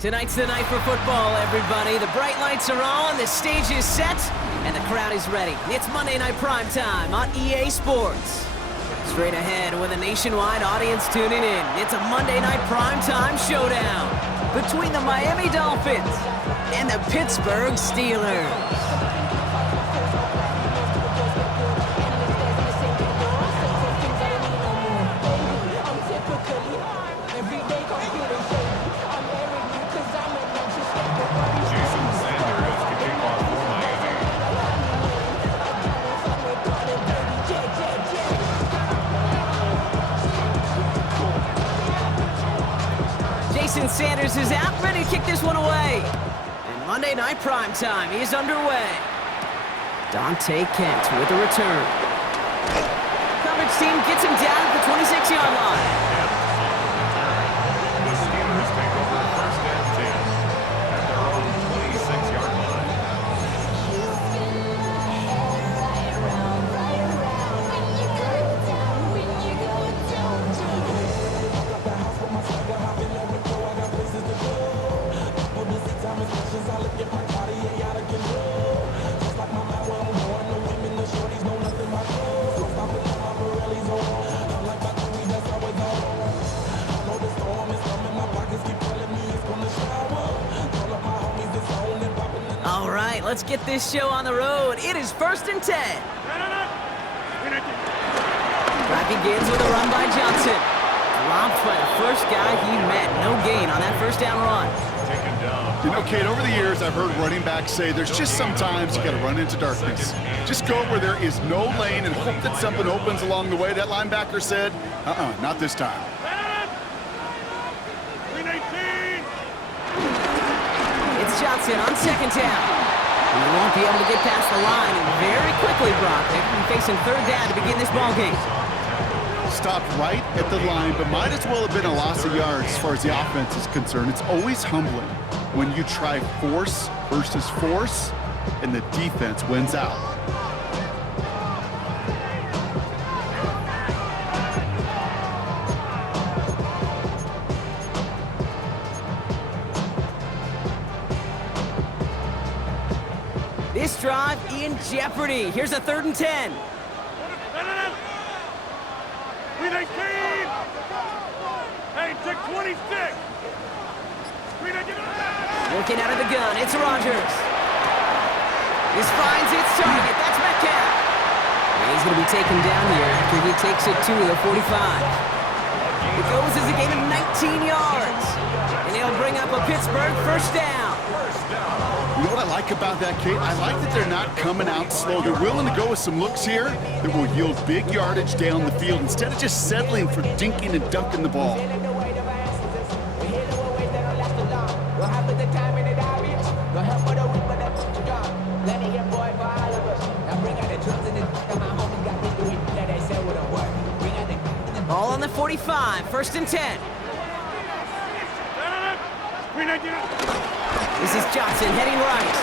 Tonight's the night for football, everybody. The bright lights are on, the stage is set, and the crowd is ready. It's Monday Night Primetime on EA Sports. Straight ahead with a nationwide audience tuning in, it's a Monday Night Primetime showdown between the Miami Dolphins and the Pittsburgh Steelers. Sanders is out, ready to kick this one away. And Monday Night Primetime is underway. Dante Kent with the return. Coverage team gets him down at the 26-yard line. The Steelers take over first and 10 at their own 26-yard line. All right, let's get this show on the road. It is 1st and 10. Drive begins with a run by Johnson. Dropped by the first guy he met. No gain on that first down run. Taken down. You know, Kate, over the years, I've heard running backs say there's just sometimes you got to run into darkness. Just go where there is no lane and hope that something opens along the way. That linebacker said, not this time. It's Johnson on second down. He won't be able to get past the line, and very quickly, Brock, they will be facing third down to begin this ballgame. Stopped right at the line, but might as well have been a loss of yards as far as the offense is concerned. It's always humbling when you try force versus force, and the defense wins out. This drive in jeopardy. Here's a 3rd and 10. Looking out of the gun, it's Rodgers. This finds its target. That's Metcalf. And he's going to be taken down here after he takes it to the 45. It goes as a gain of 19 yards. And they'll bring up a Pittsburgh first down. You know what I like about that, Kate? I like that they're not coming out slow. They're willing to go with some looks here that will yield big yardage down the field instead of just settling for dinking and dunking the ball. Ball on the 45, 1st and 10. This is Johnson heading right.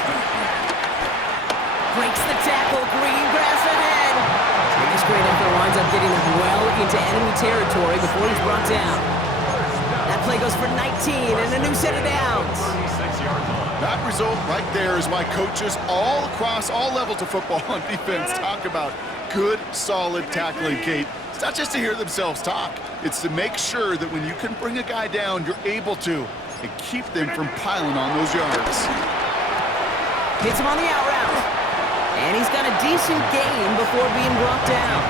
Breaks the tackle, green grass ahead. And this great effort winds up getting him well into enemy territory before he's brought down. That play goes for 19 and a new set of downs. That result right there is why coaches all across all levels of football and defense talk about good, solid tackling, Kate. It's not just to hear themselves talk. It's to make sure that when you can bring a guy down, you're able to, and keep them from piling on those yards. Hits him on the out route. And he's got a decent gain before being brought down.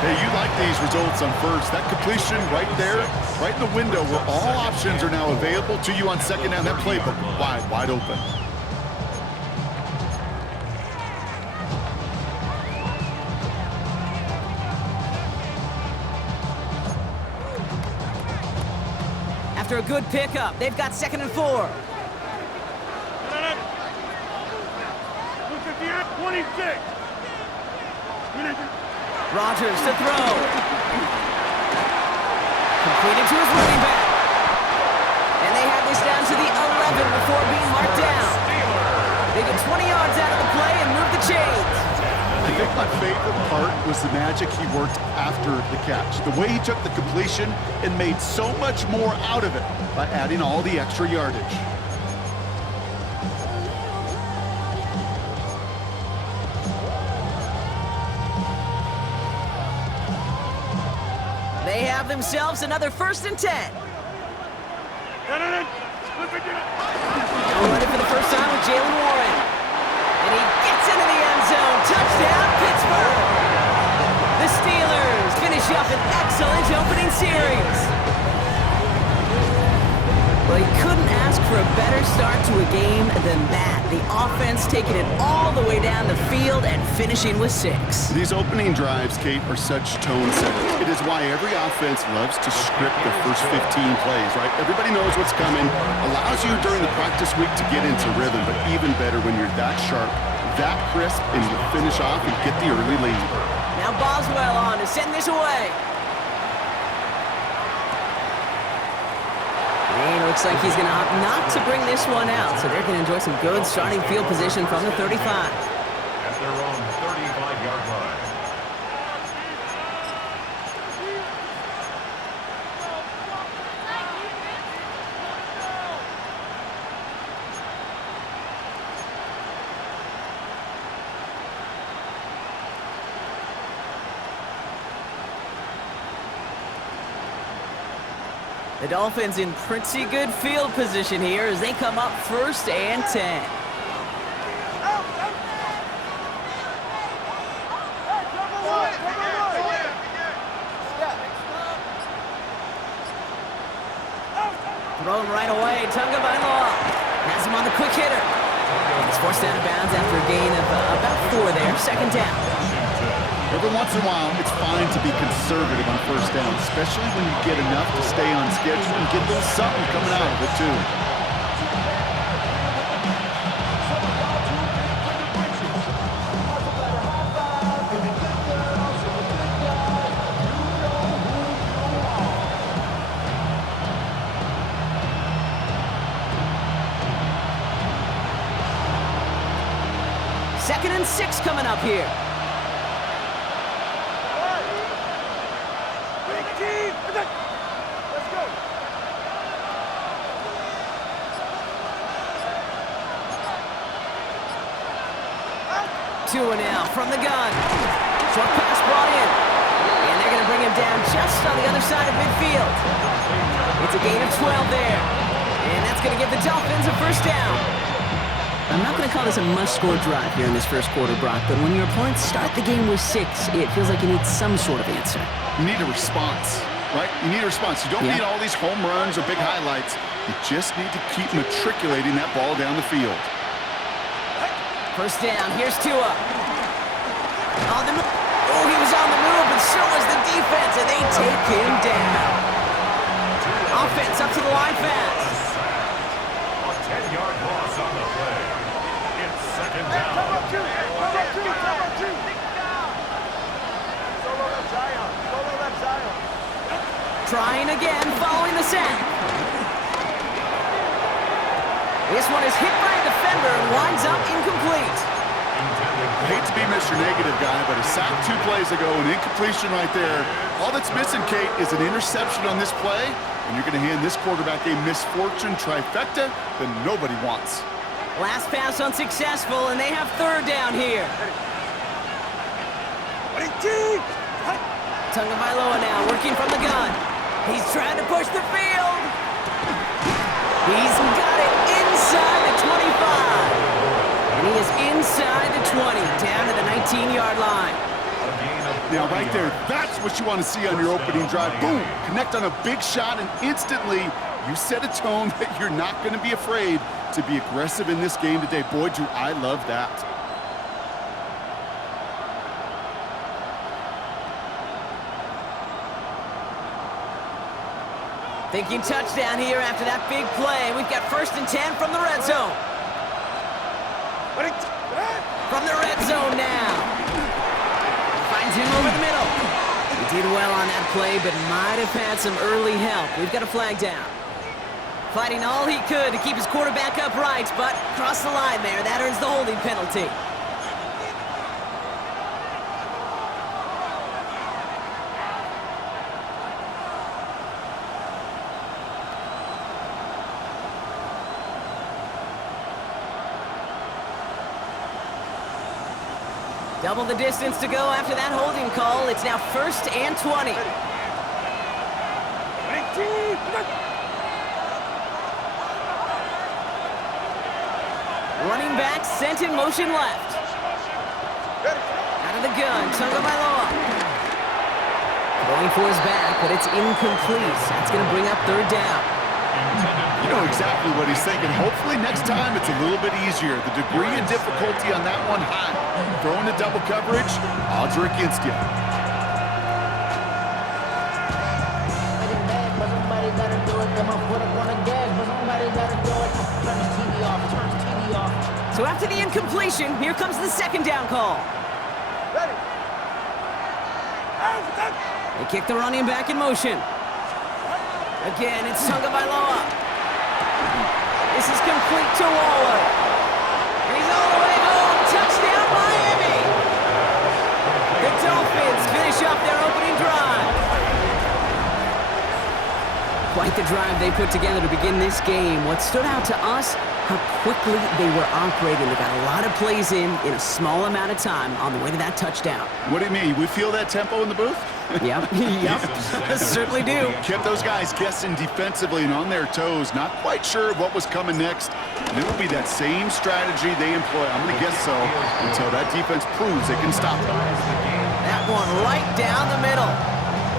Hey, you like these results on first. That completion right there, right in the window where all options are now available to you on second down. That playbook wide open. After a good pickup, they've got 2nd and 4. Rodgers to throw. Completed to his running back. And they have this down to the 11 before being marked down. They get 20 yards out of the play and move the chains. I think my favorite part was the magic magic he worked after the catch. The way he took the completion and made so much more out of it by adding all the extra yardage. They have themselves another 1st and 10. Running for the first time with Jalen Warren. And he gets into the end zone. Touchdown, Pittsburgh! The Steelers finish up an excellent opening series. Well, you couldn't ask for a better start to a game than that. The offense taking it all the way down the field and finishing with 6. These opening drives, Kate, are such tone setters. It is why every offense loves to script the first 15 plays, right? Everybody knows what's coming, allows you during the practice week to get into rhythm, but even better when you're that sharp, that crisp, and you finish off and get the early lead. Now Boswell on to send this away. And it looks like he's going to opt not to bring this one out, so they're going to enjoy some good starting field position from the 35. At their own 35-yard line. The Dolphins in pretty good field position here as they come up 1st and 10. Thrown right away, Tagovailoa has him on the quick hitter. He's forced out of bounds after a gain of about 4 there, 2nd down. Every once in a while, it's fine to be conservative on 1st down, especially when you get enough to stay on schedule and get a little something coming out of it, too. Second and 6 coming up here. Let's go. 2 now from the gun. Short pass brought in. And they're going to bring him down just on the other side of midfield. It's a gain of 12 there. And that's going to give the Dolphins a 1st down. I'm not going to call this a must-score drive here in this 1st quarter, Brock, but when your opponents start the game with 6, it feels like you need some sort of answer. You need a response, right? You need a response. You don't need all these home runs or big highlights. You just need to keep matriculating that ball down the field. 1st down, here's Tua. On the move. Oh, he was on the move, but so was the defense, and they take him down. Offense up to the line fast. A 10-yard loss on the play. It's 2nd down. Come up, two. Solo left Zion. Trying again, following the sack. This one is hit by a defender and winds up incomplete. I hate to be Mr. Negative guy, but a sack 2 plays ago, an incompletion right there. All that's missing, Kate, is an interception on this play, and you're going to hand this quarterback a misfortune trifecta that nobody wants. Last pass unsuccessful, and they have 3rd down here. Tagovailoa now working from the gun. He's trying to push the field. He's got it inside the 25. And he is inside the 20, down to the 19-yard line. Now, right there, that's what you want to see on your opening drive. Boom! Connect on a big shot, and instantly you set a tone that you're not going to be afraid to be aggressive in this game today. Boy, do I love that. Thinking touchdown here after that big play. We've got 1st and 10 from the red zone. From the red zone now. Finds him over the middle. He did well on that play, but might have had some early help. We've got a flag down. Fighting all he could to keep his quarterback upright, but cross the line there. That earns the holding penalty. Double the distance to go after that holding call. It's now 1st and 20. Running back sent in motion left. Out of the gun, Tagovailoa. Going for his back, but it's incomplete. That's going to bring up 3rd down. You know exactly what he's thinking. Hopefully next time it's a little bit easier. The degree of difficulty on that one high. Throwing the double coverage, odds are against you. So after the incompletion, here comes the 2nd down call. Ready. They kick the running back in motion. Again, it's Tagovailoa. This is complete to Waller. And he's all the way home. Touchdown, Miami! The Dolphins finish up their opening drive. Quite the drive they put together to begin this game. What stood out to us, how quickly they were operating. They got a lot of plays in a small amount of time on the way to that touchdown. What do you mean? We feel that tempo in the booth? Yep, certainly do. Kept those guys guessing defensively and on their toes. Not quite sure what was coming next. And it will be that same strategy they employ. I'm going to guess so until that defense proves they can stop them. That one right down the middle.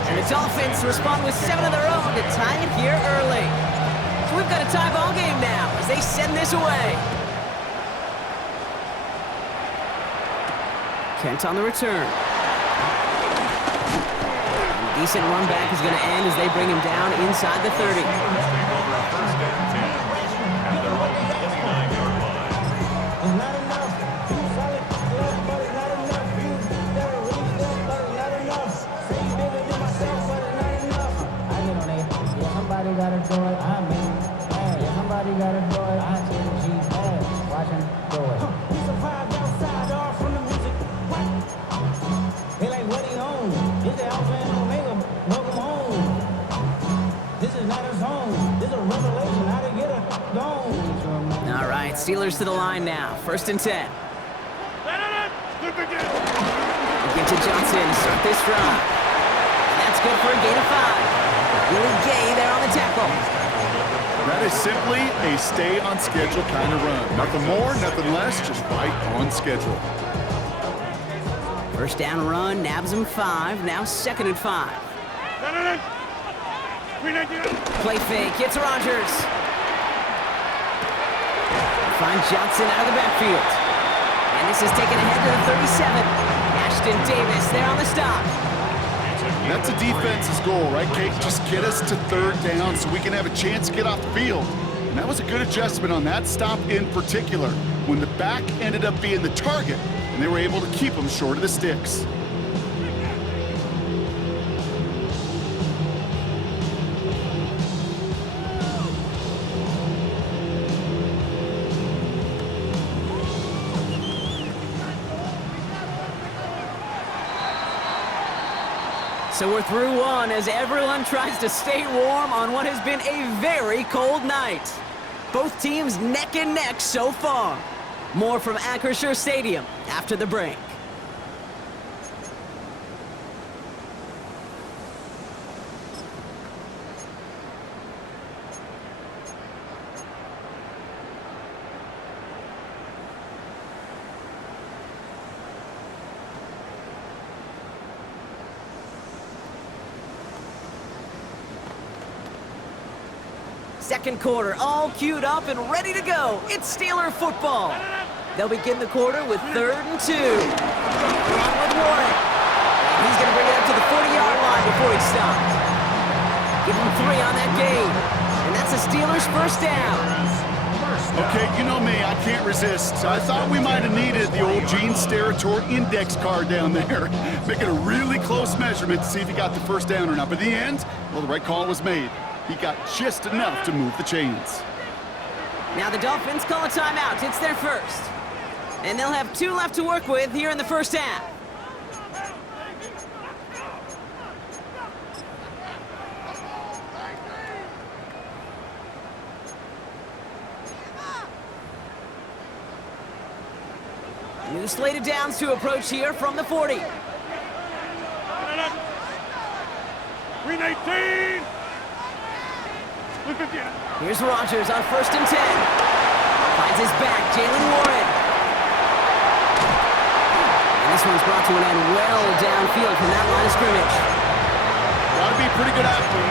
And the Dolphins respond with 7 of their own to tie it here early. So we've got a tie ball game now as they send this away. Kent on the return. A decent run back is going to end as they bring him down inside the 30. Take over 1st and 10 at their own 29-yard line. It's not enough. You solid, but it's not enough. You better reach them, but it's not enough. Say you bigger than myself, but it's not enough. I get on it. Yeah, somebody gotta do it. I mean, yeah, somebody gotta do it. I tell G, watch him do it. We survived outside, all from the music. What? They like, what he on? This the Alpha and Omega. Welcome home. This is not a song. This is a revelation. How to get a gone. All right, Steelers to the line now. 1st and 10. Get to Johnson to start this drive. And that's good for a gain of 5. Willie Gay there on the tackle. That is simply a stay-on-schedule kind of run. Nothing more, nothing less, just right on schedule. 1st down run, nabs him 5. Now 2nd and 5. Play fake, it's Rodgers. Finds Johnson out of the backfield. And this is taken ahead to the 37. Ashton Davis there on the stop. That's a defense's goal, right, Kate? Just get us to 3rd down so we can have a chance to get off the field. And that was a good adjustment on that stop in particular, when the back ended up being the target, and they were able to keep him short of the sticks. So we're through one as everyone tries to stay warm on what has been a very cold night. Both teams neck and neck so far. More from Acrisure Stadium after the break. Second quarter, all queued up and ready to go. It's Steeler football. They'll begin the quarter with 3rd and 2. On with Warren. And he's going to bring it up to the 40-yard line before he stops. Give him 3 on that gain. And that's a Steelers 1st down. Okay, you know me, I can't resist. I thought we might have needed the old Gene Steratore index card down there. Making a really close measurement to see if he got the 1st down or not. But in the end, well, the right call was made. He got just enough to move the chains. Now the Dolphins call a timeout. It's their 1st. And they'll have 2 left to work with here in the 1st half. New Two slated downs to approach here from the 40. Green 18. Here's Rodgers on 1st and 10. Finds his back, Jalen Warren. And this one's brought to an end well downfield from that line of scrimmage. Gotta be pretty good actor.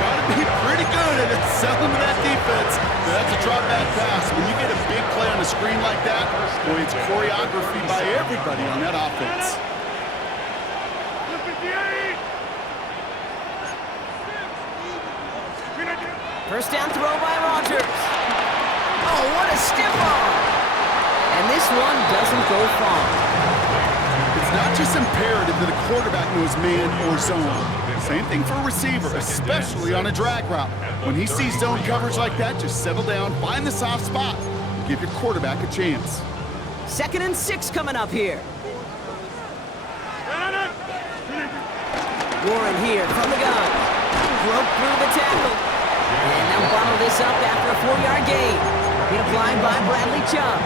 Gotta be pretty good at selling to that defense. That's a drop back pass. When you get a big play on the screen like that, boy, it's choreography by everybody on that offense. First down throw by Rodgers. Oh, what a stiff arm. And this one doesn't go far. It's not just imperative that a quarterback knows man or zone. Same thing for a receiver, especially on a drag route. When he sees zone coverage like that, just settle down, find the soft spot, and give your quarterback a chance. 2nd and 6 coming up here. Warren here from the gun. Broke through the tackle. And they'll bottle this up after a 4-yard gain. Hit applied by Bradley Chubb.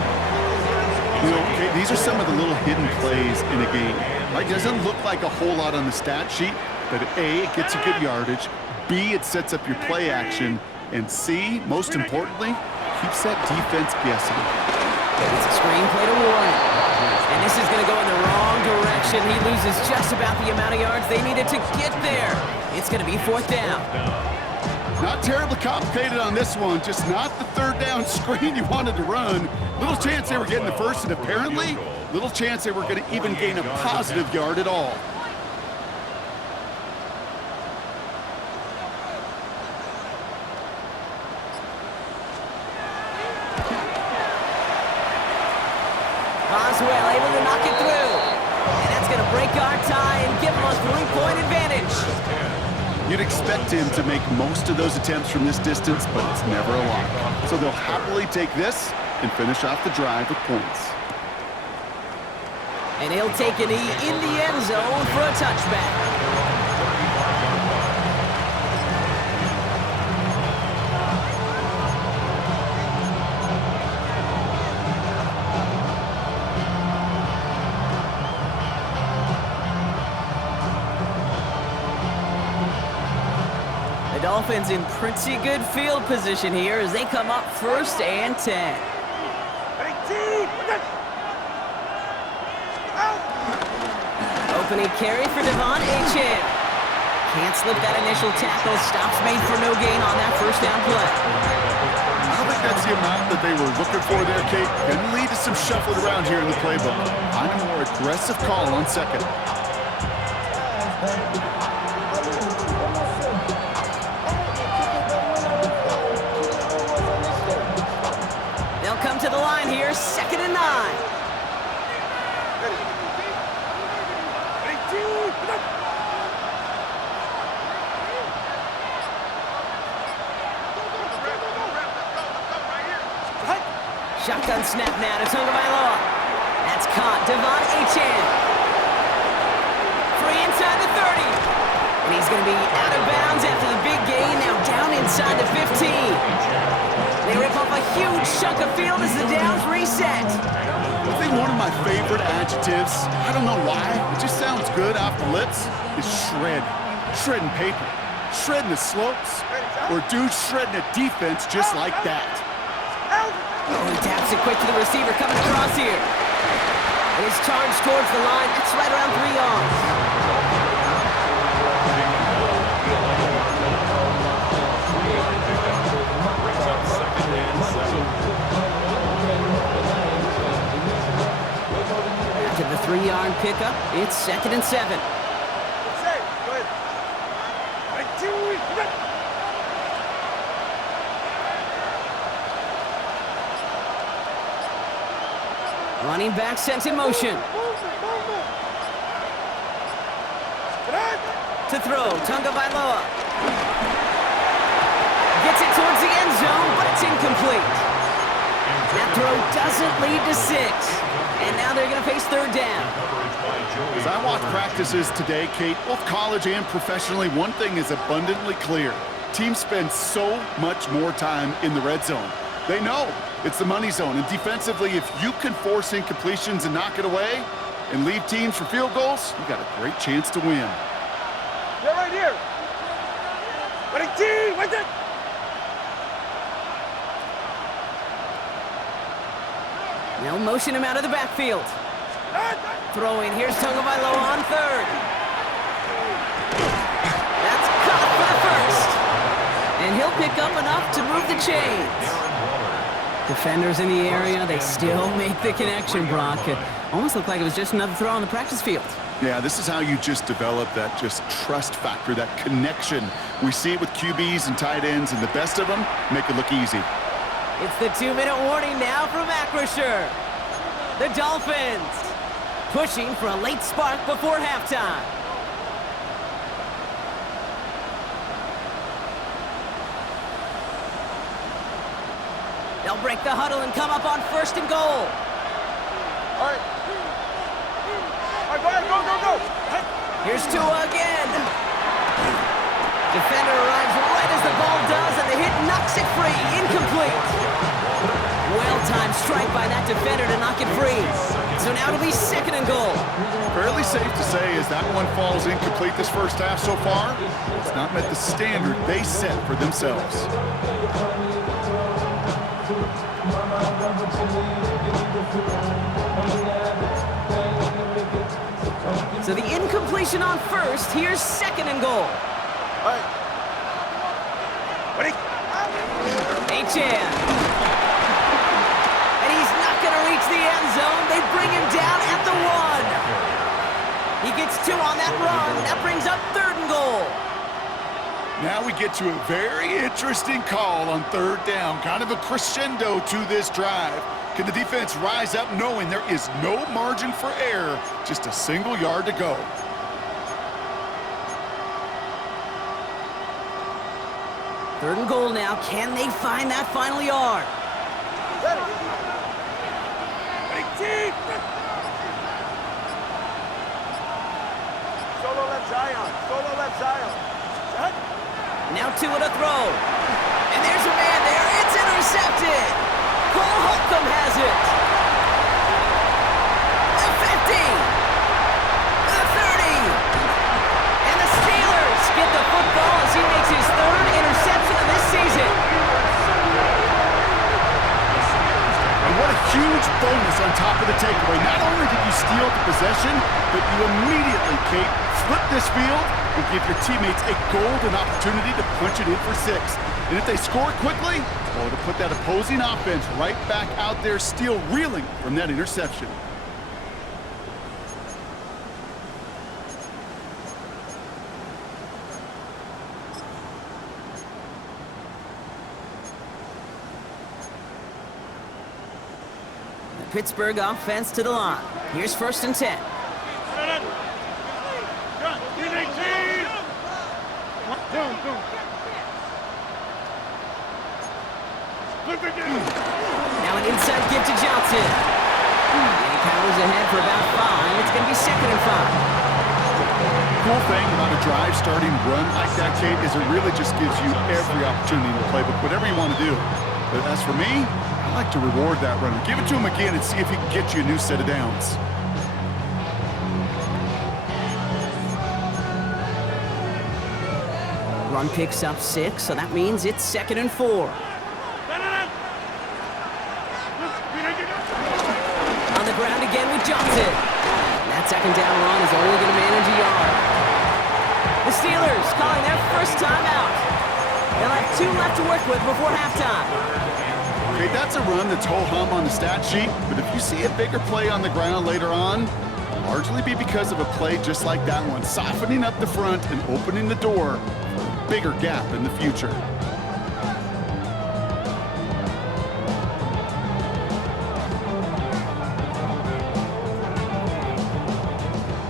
You know, okay, these are some of the little hidden plays in a game. Right? It doesn't look like a whole lot on the stat sheet, but A, it gets you good yardage. B, it sets up your play action. And C, most importantly, keeps that defense guessing. It's a screen play to Warren. And this is going to go in the wrong direction. He loses just about the amount of yards they needed to get there. It's going to be 4th down. Not terribly complicated on this one, just not the 3rd down screen you wanted to run. Little chance they were getting the first, and apparently, little chance they were going to even gain a positive yard at all. Boswell able to knock it through. And that's going to break our tie and give them a 3-point advantage. You'd expect him to make most of those attempts from this distance, but it's never a lock. So they'll happily take this and finish off the drive with points. And he'll take a knee in the end zone for a touchback. Dolphins in pretty good field position here as they come up 1st and 10. Opening carry for Devon Achane. Can't slip that initial tackle. Stops made for no gain on that 1st down play. I don't think that's the amount that they were looking for there, Kate. Can lead to some shuffling around here in the playbook. Find a more aggressive call on 2nd. Come to the line here, 2nd and 9. Shotgun snap now to Tagovailoa. That's caught. Devon Achane. Free inside the 30. And he's going to be out of bounds after the big gain. Now down inside the 15. They rip off a huge chunk of field as the downs reset. I think one of my favorite adjectives, I don't know why, it just sounds good off the lips, is shred. Shredding paper. Shredding the slopes. Or dude shredding a defense just like that. Oh, he taps it quick to the receiver coming across here. His charge towards the line. That's right around 3 yards. After the 3-yard pickup, it's 2nd and 7. Running back sent in motion. To throw, Tagovailoa. Gets it towards the end zone, but it's incomplete. That throw doesn't lead to 6. And now they're going to face 3rd down. As I watch practices today, Kate, both college and professionally, one thing is abundantly clear. Teams spend so much more time in the red zone. They know it's the money zone, and defensively, if you can force incompletions and knock it away and leave teams for field goals, you got a great chance to win. They're right here. Ready, team, wait there. They'll motion him out of the backfield. Throwing, here's Tagovailoa on third. That's caught for the first. And he'll pick up enough to move the chains. Defenders in the area, they still make the connection, Brock. It almost looked like it was just another throw on the practice field. Yeah, this is how you just develop that just trust factor, that connection. We see it with QBs and tight ends, and the best of them make it look easy. It's the 2-minute warning now from Acrisure. The Dolphins pushing for a late spark before halftime. They'll break the huddle and come up on 1st and goal. All right. All right, go ahead, go. Hey. Here's Tua again. Defender arrives right as the ball does, and the hit knocks it free. Incomplete. Well-timed strike by that defender to knock it free. So now it'll be 2nd and goal. Fairly safe to say as that one falls incomplete this first half so far, it's not met the standard they set for themselves. So the incompletion on 1st. Here's 2nd and goal. All right. Ready? Achan. And he's not going to reach the end zone. They bring him down at the 1. He gets 2 on that run. That brings up 3rd and goal. Now we get to a very interesting call on 3rd down. Kind of a crescendo to this drive. Can the defense rise up knowing there is no margin for error, just a single yard to go? Third and goal now. Can they find that final yard? Ready, team. Solo left Zion. Set. Now 2 at a throw. And there's a man there. It's intercepted. Cole Holcomb has it. The 50. The 30. And the Steelers get the football as he makes his 3rd interception of this season. And what a huge bonus on top of the takeaway. Not only did you steal the possession, but you immediately, Kate, flip this field and give your teammates a golden opportunity to punch it in for 6. And if they score quickly, well, it'll put that opposing offense right back out there, still reeling from that interception. The Pittsburgh offense to the line. Here's 1st and 10. Now an inside give to Johnson. And he powers ahead for about 5. It's going to be 2nd and 5. Cool thing about a drive starting run like that, Kate, is it really just gives you every opportunity in the playbook, whatever you want to do. But as for me, I like to reward that runner. Give it to him again and see if he can get you a new set of downs. Run picks up 6, so that means it's 2nd and 4. On the ground again with Johnson. That 2nd down run is only going to manage a yard. The Steelers calling their first timeout. They'll have 2 left to work with before halftime. Okay, that's a run that's ho-hum on the stat sheet, but if you see a bigger play on the ground later on, it'll largely be because of a play just like that one, softening up the front and opening the door for a bigger gap in the future.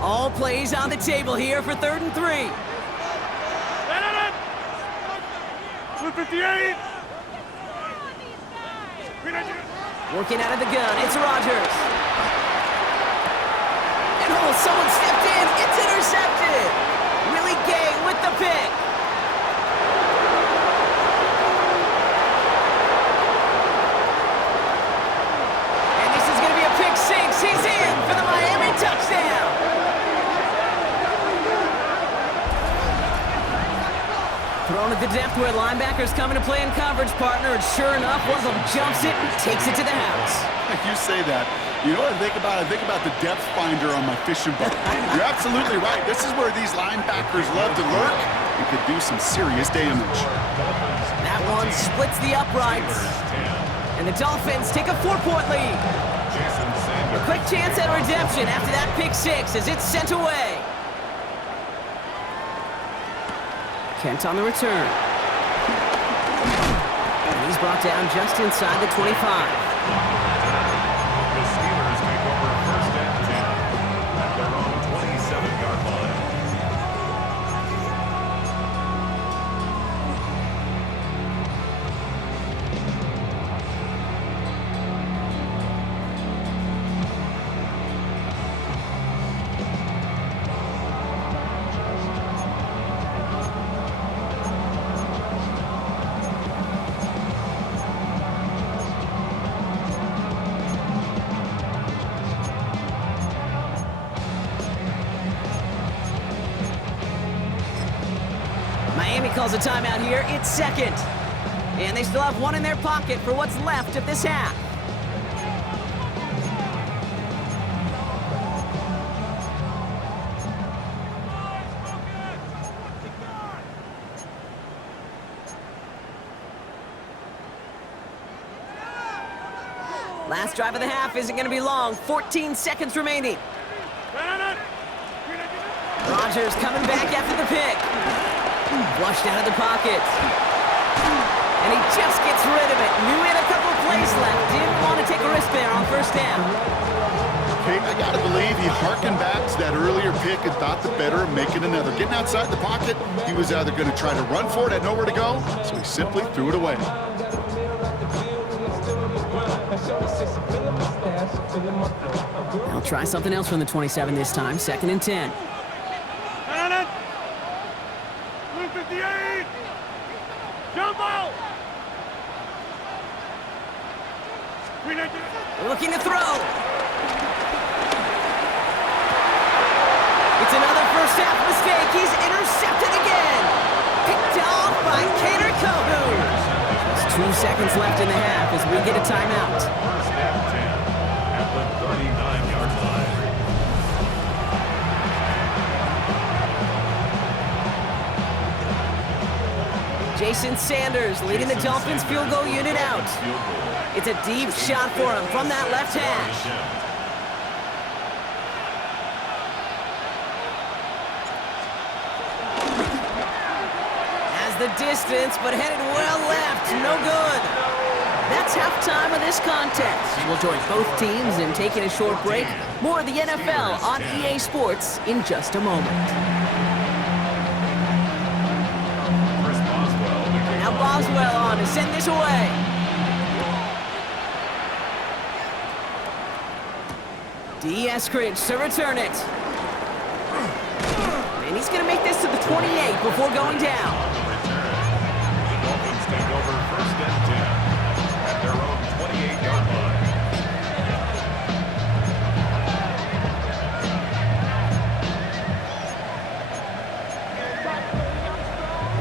All plays on the table here for 3rd and 3. 58. Working out of the gun, it's Rodgers. And someone stepped in, it's intercepted. Willie Gay with the pick. the depth where linebackers come into play in coverage, partner, and sure enough, one of them jumps it and takes it to the house. You say that. You know what I think about? I think about the depth finder on my fishing boat. You're absolutely right. This is where these linebackers love to lurk and could do some serious damage. That one splits the uprights. And the Dolphins take a 4-point lead. A quick chance at redemption after that pick six as it's sent away. Kent on the return. And he's brought down just inside the 25. The Steelers take over first and 10 at their own 27-yard line. Miami calls a timeout here. It's second. And they still have one in their pocket for what's left of this half. Last drive of the half isn't going to be long. 14 seconds remaining. Rodgers coming back after the pick. Flushed out of the pocket. And he just gets rid of it. Knew he had a couple plays left. Didn't want to take a risk there on first down. Okay, I got to believe he harkened back to that earlier pick and thought the better of making another. Getting outside the pocket, he was either going to try to run for it, had nowhere to go, so he simply threw it away. I'll try something else from the 27 this time. Second and 10. Looking to throw. It's another first half mistake. He's intercepted again. Picked off by Kader Kohu. There's 2 seconds left in the half as we get a timeout. First and 10 at the 39-yard line. Jason Sanders leading the Dolphins field goal unit out. It's a deep shot for him from that left hash. Has the distance, but headed well left. No good. That's halftime of this contest. We'll join both teams in taking a short break. More of the NFL on EA Sports in just a moment. Now Boswell on to send this away. D. Eskridge to return it. And he's going to make this to the 28 before going down. The Dolphins take over first and 10 at their own 28-yard line.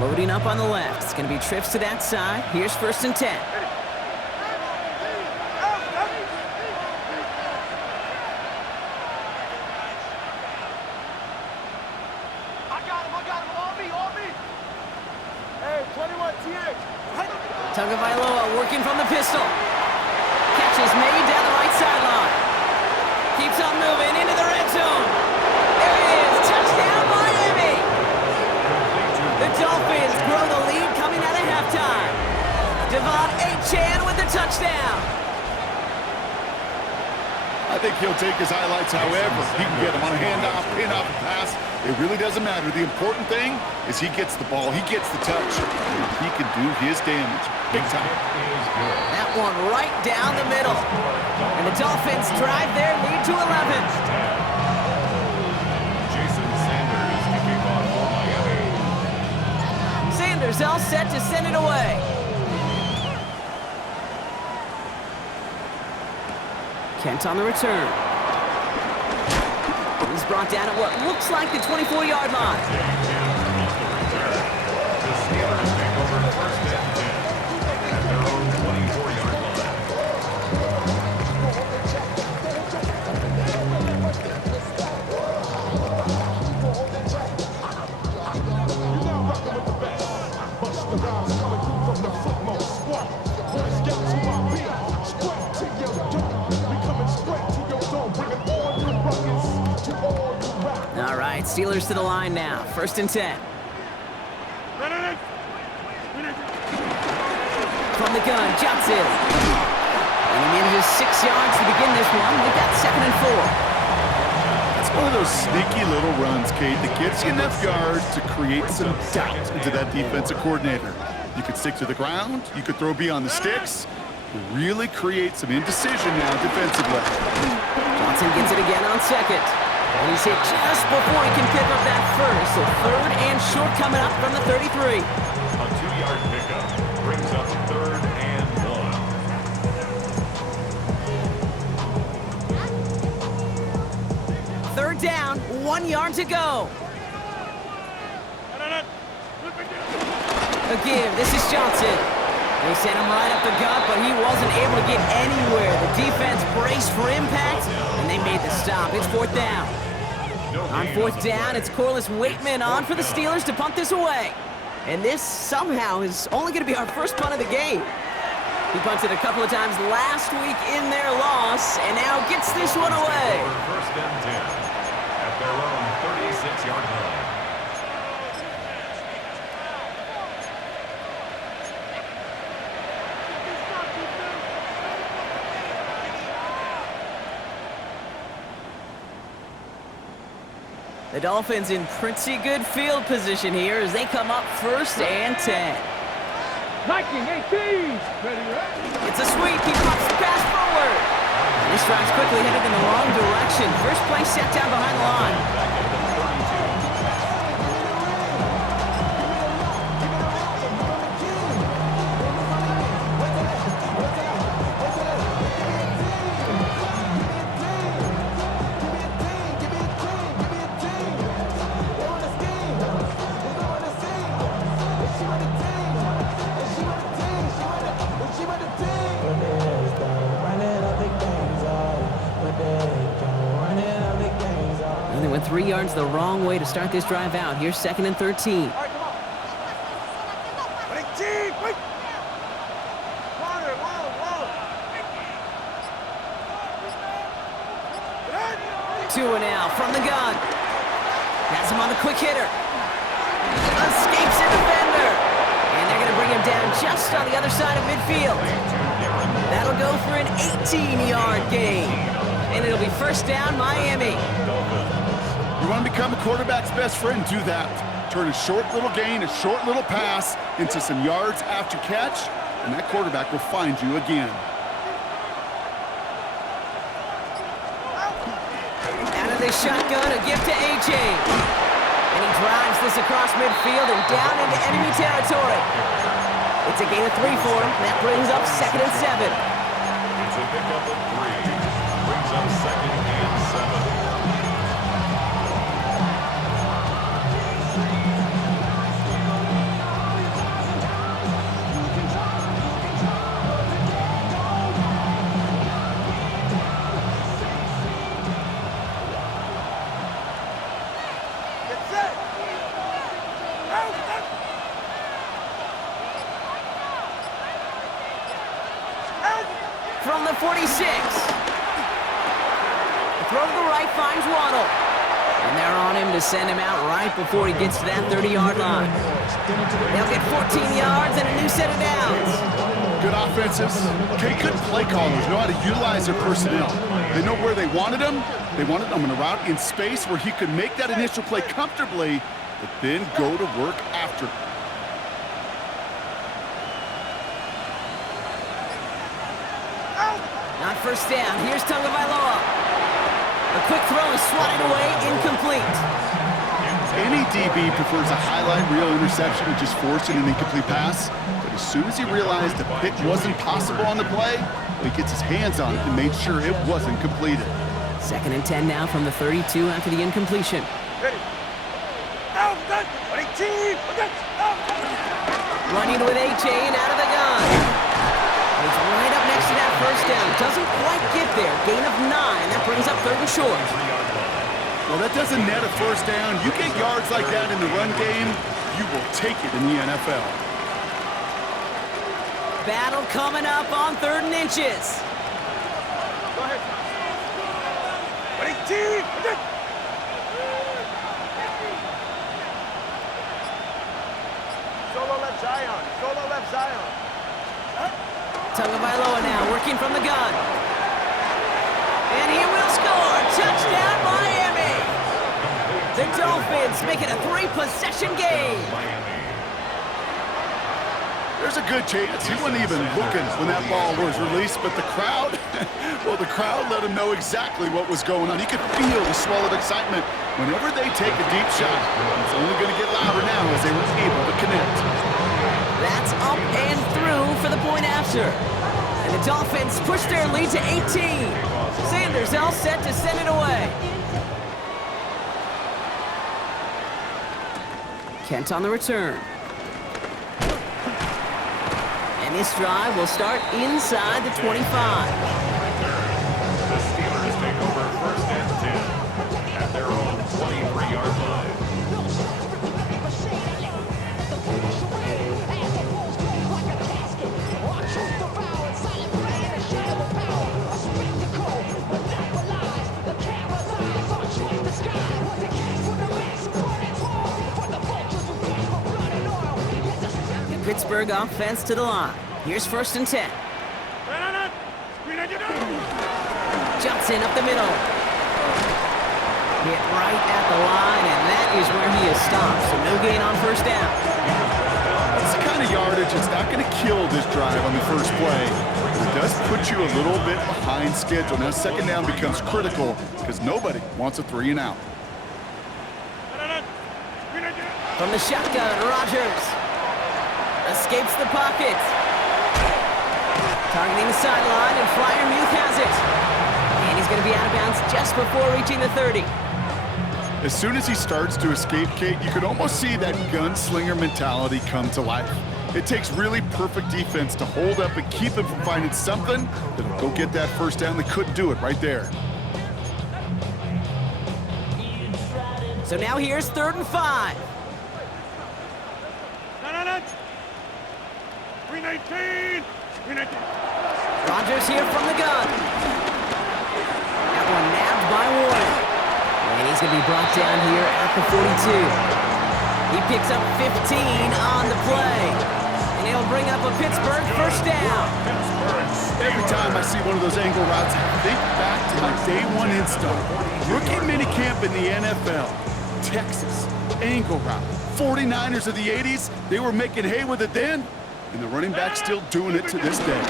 Loading up on the left. It's going to be trips to that side. Here's first and 10. Tagovailoa working from the pistol. Catch is made down the right sideline. Keeps on moving into the red zone. There he is. Touchdown, Miami. The Dolphins grow the lead coming out of halftime. Devon Achane with the touchdown. I think he'll take his highlights however he can get them on a handoff, pin-off, pass. It really doesn't matter. The important thing is he gets the ball, he gets the touch, and he can do his damage. Big time. That one right down the middle. And the Dolphins drive their lead to 11. Jason Sanders to kick off for Miami. Sanders all set to send it away. Kent on the return. He's brought down at what looks like the 24-yard line. The Steelers take Steelers to the line now. 1st and 10. From the gun, Johnson. And he manages 6 yards to begin this one. We've got 2nd and 4. It's one of those sneaky little runs, Kate, that gets you enough yards to create some doubt into that defensive coordinator. You could stick to the ground. You could throw beyond the sticks. Really create some indecision now defensively. Johnson gets it again on 2nd. And he's hit just before he can pick up that first. So 3rd and short coming up from the 33. A 2-yard pickup brings up 3rd and 1. 3rd down, 1 yard to go. A give, this is Johnson. They sent him right up the gut, but he wasn't able to get anywhere. The defense braced for impact, and they made the stop. It's 4th down. On 4th down, it's Corliss Waitman on for the Steelers to punt this away. And this somehow is only going to be our first punt of the game. He punted a couple of times last week in their loss, and now gets this one away. 1st and 10 at their own 36-yard line. The Dolphins in pretty good field position here as they come up 1st and 10. Viking 18. It's a sweep. He pops the pass forward. And this drive's quickly headed in the wrong direction. First play set down behind the line. And they went 3 yards the wrong way to start this drive out. Here's 2nd and 13. All right, come on. 18. Wait. Two and out from the gun. Has him on a quick hitter. Escapes a defender. And they're going to bring him down just on the other side of midfield. That'll go for an 18-yard gain. And it'll be 1st down, Miami. You want to become a quarterback's best friend, do that. Turn a short little gain, a short little pass into some yards after catch, and that quarterback will find you again. Out of the shotgun, a gift to A.J. And he drives this across midfield and down into enemy territory. It's a gain of 3 for him. That brings up 2nd and 7. It's a pickup of 3. Brings up 2nd and 7. From the 46. The throw to the right finds Waddle. And they're on him to send him out right before he gets to that 30-yard line. They'll get 14 yards and a new set of downs. Good offensives. Okay, good play callers know how to utilize their personnel. They know where they wanted him. They wanted him in a route in space where he could make that initial play comfortably, but then go to work after. On 1st down, here's Tagovailoa. A quick throw is swatted away, incomplete. Any DB prefers a highlight reel interception to just forcing an incomplete pass, but as soon as he realized the pick wasn't possible on the play, he gets his hands on it and made sure it wasn't completed. 2nd and 10 now from the 32 after the incompletion. Ready. Out. 18. Running with A.J. and out of the gun. He's right up next to that 1st down. Doesn't quite get there. Gain of 9. That brings up 3rd and short. Well, that doesn't net a 1st down. You get yards like that in the run game, you will take it in the NFL. Battle coming up on 3rd and inches. Go ahead. 18. Solo left Zion. Solo left Zion. Tagovailoa now working from the gun. And he will score. Touchdown, Miami. The Dolphins make it a 3-possession game. There's a good chance he wasn't even looking when that ball was released, but the crowd, well, the crowd let him know exactly what was going on. He could feel the swell of excitement. Whenever they take a deep shot, it's only going to get louder now as they were able to connect. That's up and through for the point after. And the Dolphins push their lead to 18. Sanders all set to send it away. Kent on the return. And this drive will start inside the 25. The Steelers take over first and 10 at their own 23-yard line. Pittsburgh offense to the line. Here's first and 10. Johnson up the middle. Hit right at the line, and that is where he is stopped. So no gain on first down. It's the kind of yardage that's not going to kill this drive on the first play. It does put you a little bit behind schedule. Now second down becomes critical because nobody wants a 3 and out. From the shotgun, Rodgers escapes the pocket. Targeting the sideline, and Freiermuth has it. And he's going to be out of bounds just before reaching the 30. As soon as he starts to escape, Kate, you can almost see that gunslinger mentality come to life. It takes really perfect defense to hold up and keep him from finding something that'll go get that first down. They couldn't do it right there. So now here's 3rd and 5. Rodgers here from the gun. That one nabbed by Warren. And he's going to be brought down here at the 42. He picks up 15 on the play. And he'll bring up a Pittsburgh first down. Every time I see one of those angle routes, I think back to my day one install. Rookie minicamp in the NFL. Texas, angle route. 49ers of the 80s, they were making hay with it then. And the running back's still doing it to this day.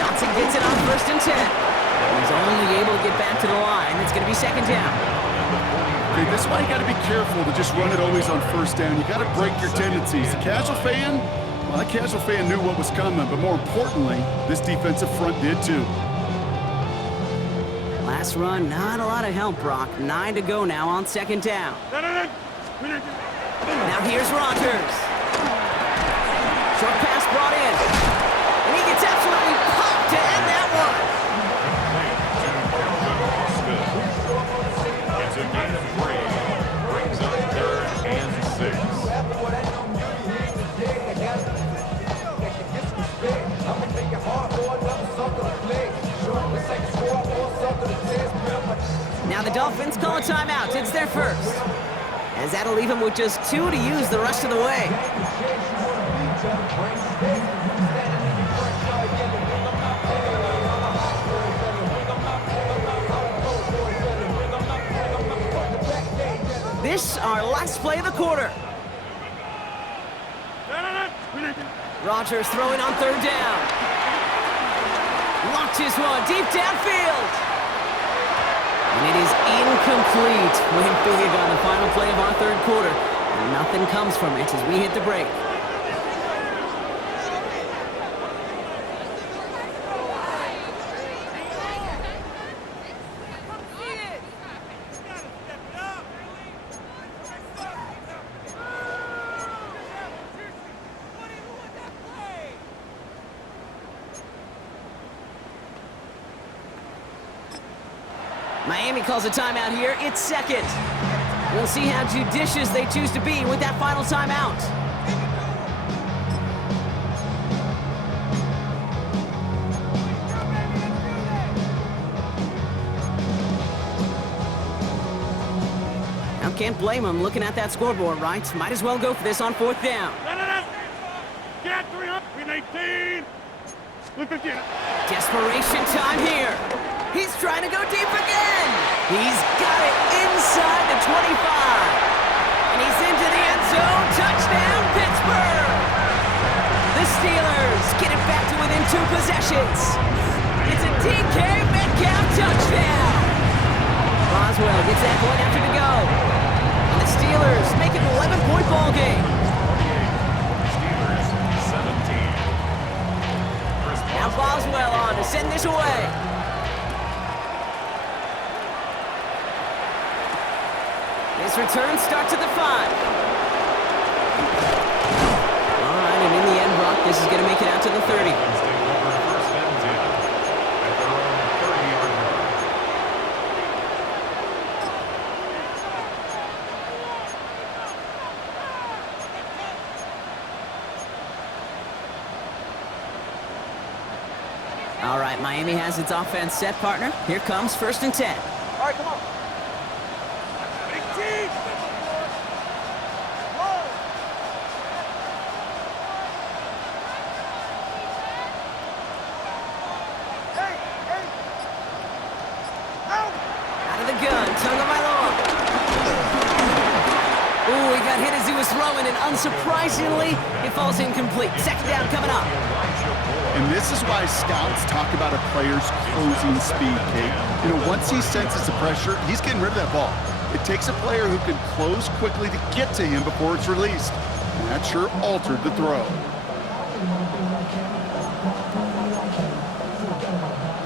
Johnson gets it on 1st and 10. He's only able to get back to the line. It's going to be 2nd down. Okay, this is why you got to be careful to just run it always on 1st down. You got to break your tendencies. The casual fan, well, that casual fan knew what was coming, but more importantly, this defensive front did too. Last run, not a lot of help, Brock. 9 to go now on 2nd down. Now here's Rodgers. Short pass brought in. And he gets absolutely popped to end that one. It's a gain of 3. Brings up 3rd and 6. Now the Dolphins call a timeout. It's their first. As that'll leave him with just 2 to use the rest of the way. This our last play of the quarter. Rodgers throwing on 3rd down. Launches one deep downfield. And it is incomplete. Went big on the final play of our 3rd quarter. And nothing comes from it as we hit the break. Miami calls a timeout here. It's 2nd. We'll see how judicious they choose to be with that final timeout. Now can't blame them looking at that scoreboard, right? Might as well go for this on 4th down. Desperation time here. He's trying to go deep again. He's got it inside the 25. And he's into the end zone. Touchdown, Pittsburgh. The Steelers get it back to within 2 possessions. It's a DK Metcalf touchdown. Boswell gets that point after to go. And the Steelers make it an 11-point ball game. Steelers 17. Now Boswell on to send this away. This return starts at the 5. All right, and in the end, Brock, this is going to make it out to the 30. First and 10 at their own 30-yard line. All right, Miami has its offense set, partner. Here comes 1st and 10. All right, come on. Big team. Hey, hey. Out. Out of the gun, Tagovailoa. Ooh, he got hit as he was throwing, and unsurprisingly, it falls incomplete. 2nd down coming up. And this is why scouts talk about a player's closing speed, Kate. You know, once he senses the pressure, he's getting rid of that ball. It takes a player who can close quickly to get to him before it's released. And that sure altered the throw.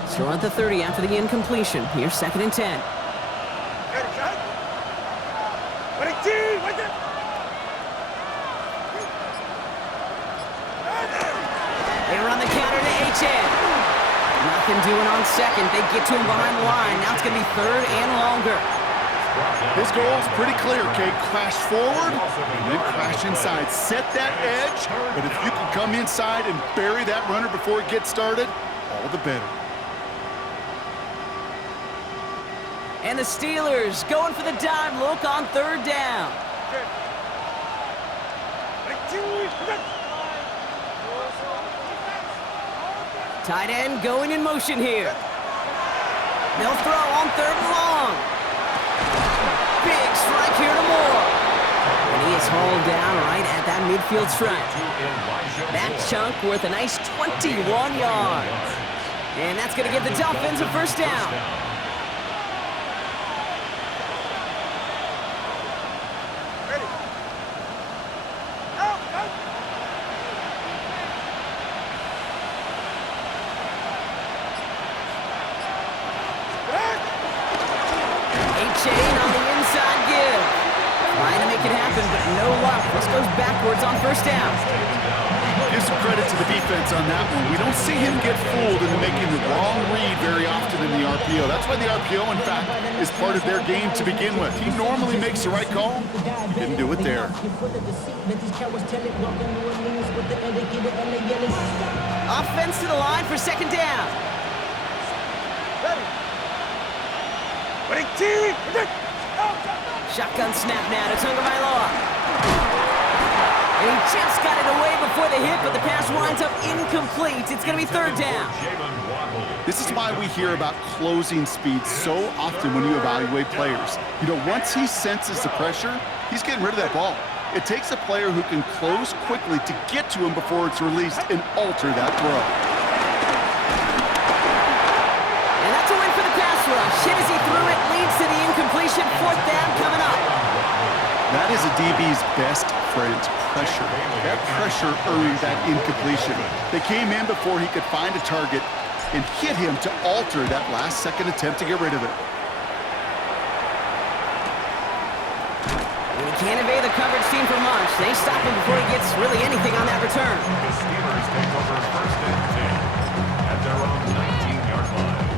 Still at the 30 after the incompletion. Here's 2nd and 10. Ready, shot. Big team. Right there. They run the counter to HN. Nothing doing on 2nd. They get to him behind the line. Now it's going to be 3rd and longer. His goal is pretty clear, Kate. Crash forward and then crash inside. Set that edge, but if you can come inside and bury that runner before it gets started, all the better. And the Steelers going for the dime look on 3rd down. Big team. Tight end going in motion here. They'll throw on 3rd and long. Big strike here to Moore. And he is hauled down right at that midfield stripe. That chunk worth a nice 21 yards. And that's going to give the Dolphins a 1st down. Ready. Out, out. Chain on the inside give. Trying to make it happen, but no luck. This goes backwards on 1st down. Give some credit to the defense on that one. We don't see him get fooled into making the wrong read very often in the RPO. That's why the RPO, in fact, is part of their game to begin with. He normally makes the right call. He didn't do it there. Offense to the line for 2nd down. Ready. Big team. Shotgun snap now to Tagovailoa. And he just got it away before the hit, but the pass winds up incomplete. It's going to be 3rd down. This is why we hear about closing speed so often when you evaluate players. You know, once he senses the pressure, he's getting rid of that ball. It takes a player who can close quickly to get to him before it's released and alter that throw. And that's a win for the pass rush. Hit as he threw it, leads to the incompletion. 4th down coming up. That is a DB's best friend, pressure. That pressure earned that incompletion. They came in before he could find a target and hit him to alter that last-second attempt to get rid of it. And he can't evade the coverage team for much. They stop him before he gets really anything on that return. The Steelers take over 1st and 10 at their own 19-yard line.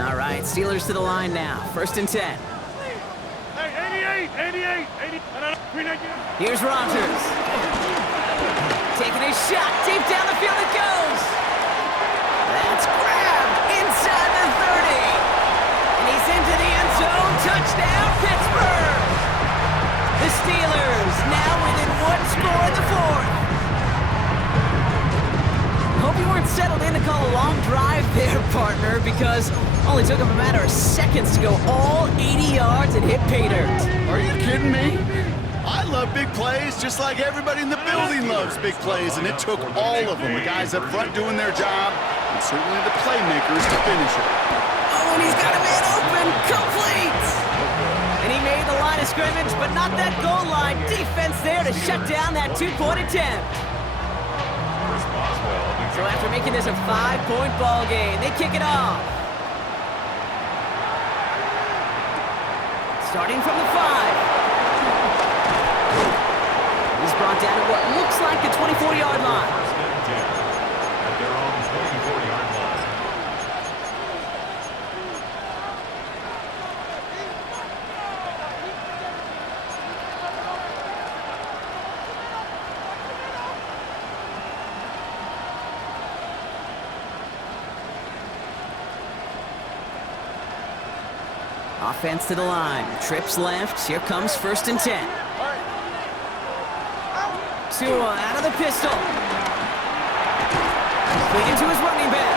All right, Steelers to the line now. 1st and 10. Hey, 88. Here's Rodgers. Taking his shot. Deep down the field it goes. That's grabbed inside the 30. And he He's into the end zone. Touchdown, Pittsburgh! The Steelers now within one score in the fourth. Hope you weren't settled in to call a long drive there, partner, because only took him a matter of seconds to go all 80 yards and hit pay dirt. Are you kidding me? I love big plays just like everybody in the building loves big plays, and it took all of them, the guys up front doing their job, and certainly the playmakers to finish it. Oh, and he's got a man open. Complete! And he made the line of scrimmage, but not that goal line. Defense there to shut down that two-point attempt. So after making this a 5-point ball game, they kick it off. Starting from the 5. He's brought down at what looks like the 24-yard line. First and 10 at their own 24-yard line. Offense to the line. Trips left. Here comes 1st and 10. Tua out of the pistol. Complete into his running back.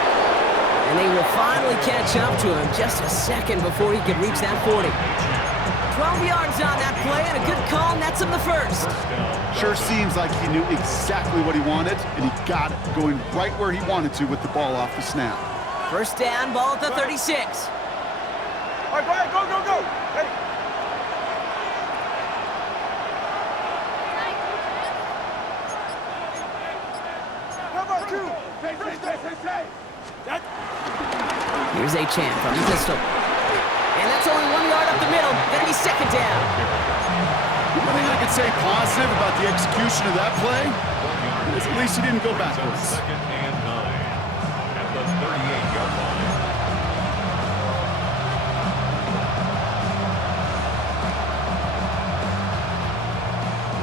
And they will finally catch up to him just a second before he could reach that 40. 12 yards on that play, and a good call nets him the first. Sure seems like he knew exactly what he wanted, and he got it, going right where he wanted to with the ball off the snap. First down, ball at the 36. All right, go ahead, go, go, go. Ready. Here's A-Champ from the pistol. And that's only 1 yard up the middle. That'll be second down. One thing I could say positive about the execution of that play is at least he didn't go backwards. Second and 9 at the 38-yard line.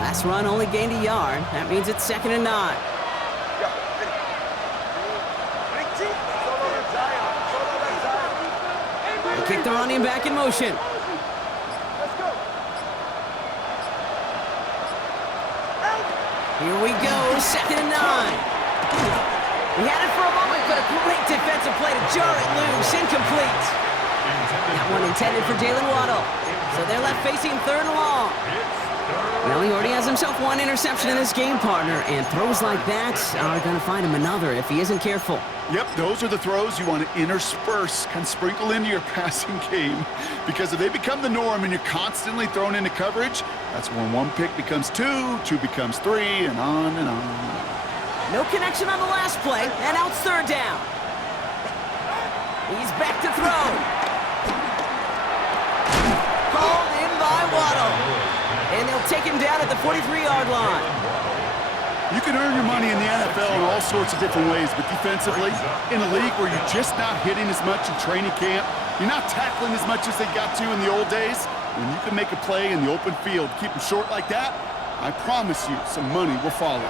Last run only gained a yard. That means it's 2nd and 9. They kick the running back in motion. Here we go, 2nd and 9. He had it for a moment, but a great defensive play to jar it loose. Incomplete. That one intended for Jalen Waddle. So they're left facing 3rd and long. Well, he already has himself 1 interception in this game, partner, and throws like that are going to find him another if he isn't careful. Yep, those are the throws you want to intersperse, kind of sprinkle into your passing game, because if they become the norm and you're constantly thrown into coverage, that's when 1 pick becomes 2, 2 becomes 3, and on and on. No connection on the last play, and now it's 3rd down. He's back to throw. Called in by Waddle. And they'll take him down at the 43-yard line. You can earn your money in the NFL in all sorts of different ways, but defensively, in a league where you're just not hitting as much in training camp, you're not tackling as much as they got to in the old days, when you can make a play in the open field, keep them short like that, I promise you some money will follow.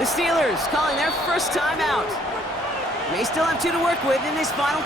The Steelers calling their first timeout. They still have 2 to work with in this final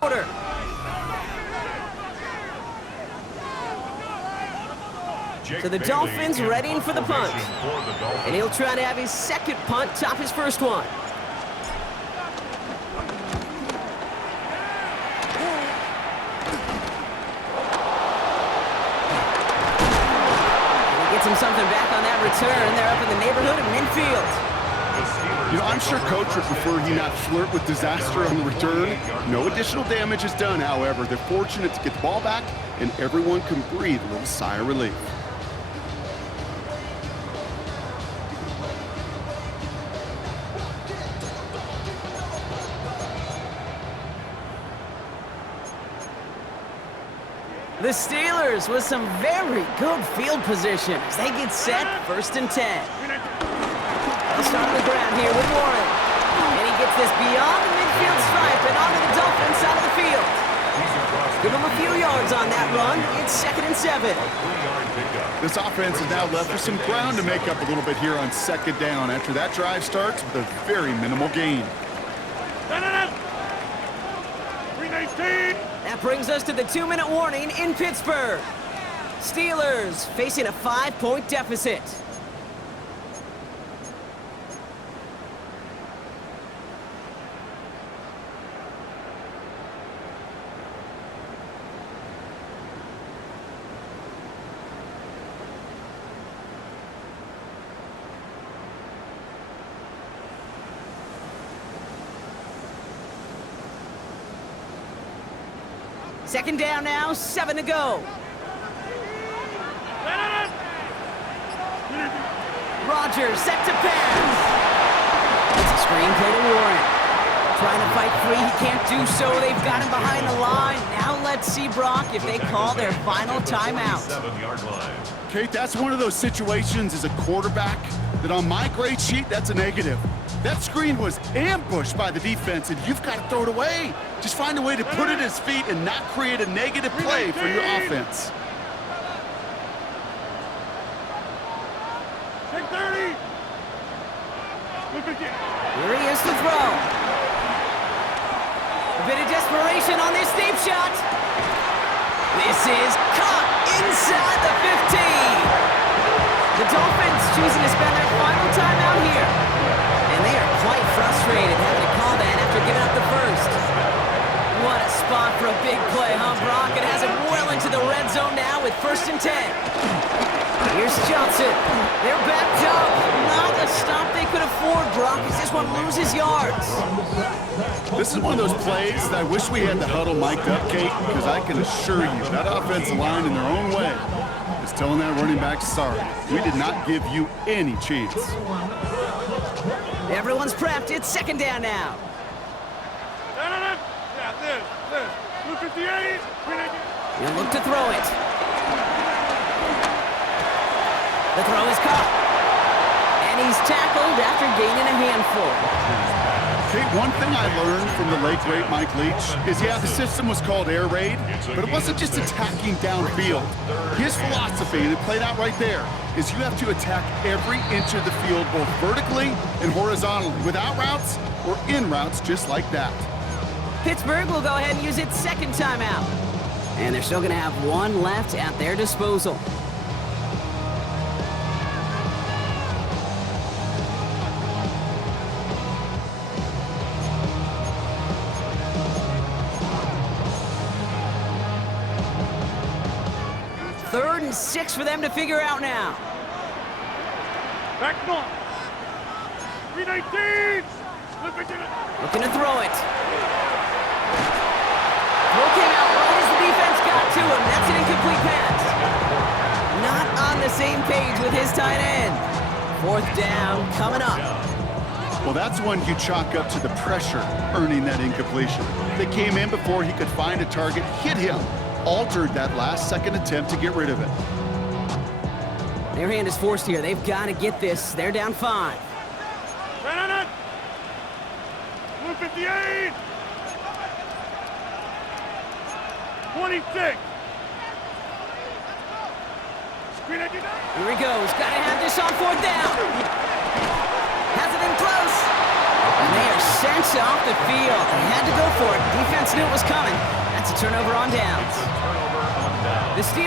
quarter. So the Dolphins readying for the punt. And he'll try to have his second punt top his first one. And he gets him something back on that return. They're up in the neighborhood of midfield. You know, I'm sure Coach would prefer he not flirt with disaster on the return. No additional damage is done, however. They're fortunate to get the ball back, and everyone can breathe a little sigh of relief. The Steelers with some very good field position as they get set, 1st and 10. They'll start on the ground here with Warren. And he gets this beyond the midfield stripe and onto the Dolphins side of the field. Give him a few yards on that run. It's 2nd and 7. This offense is now left with some ground to make up a little bit here on 2nd down after that drive starts with a very minimal gain. 319. That brings us to the 2-minute warning in Pittsburgh. Steelers facing a 5-point deficit. Second down now, 7 to go. Rodgers set to pass. It's a screen play to Warren. Trying to fight free, he can't do so. They've got him behind the line. Now let's see, Brock, if they call their final timeout. 7-yard line. Kate, that's one of those situations as a quarterback that on my grade sheet, that's a negative. That screen was ambushed by the defense, and you've got to throw it away. Just find a way to put it at his feet and not create a negative play for your offense. 630. Here he is to throw. A bit of desperation on this deep shot. This is caught inside the 15. The Dolphins choosing to spend their final timeout here. And they are quite frustrated having to call that after giving up the first. What a spot for a big play, huh, Brock? It has him well into the red zone now with 1st and 10. Here's Johnson. They're backed up. Not a stop they could afford, Brock, as this one loses yards. This is one of those plays that I wish we had the huddle mic'd up, Kate, because I can assure you that offensive line in their own way is telling that running back, sorry, we did not give you any chance. Everyone's prepped. It's 2nd down now. Yeah, this. 258. He'll look to throw it. The throw is caught. And he's tackled after gaining a handful. Kate, one thing I learned from the late, great Mike Leach is, yeah, the system was called air raid, but it wasn't just attacking downfield. His philosophy, and it played out right there, is you have to attack every inch of the field, both vertically and horizontally, without routes or in routes just like that. Pittsburgh will go ahead and use its 2nd timeout. And they're still going to have one left at their disposal. Third and 6 for them to figure out now. Back north. 319. Looking to throw it. Throw came out right as the defense got to him. That's an incomplete pass. Not on the same page with his tight end. 4th down coming up. Well, that's one you chalk up to the pressure earning that incompletion. They came in before he could find a target, hit him, altered that last-second attempt to get rid of it. Their hand is forced here. They've got to get this. They're down 5. 158. 26. Here he goes. Got to have this on 4th down. Has it in close. And they are sent off the field. They had to go for it. Defense knew it was coming. That's a turnover on downs. It's a turnover on downs. The Steelers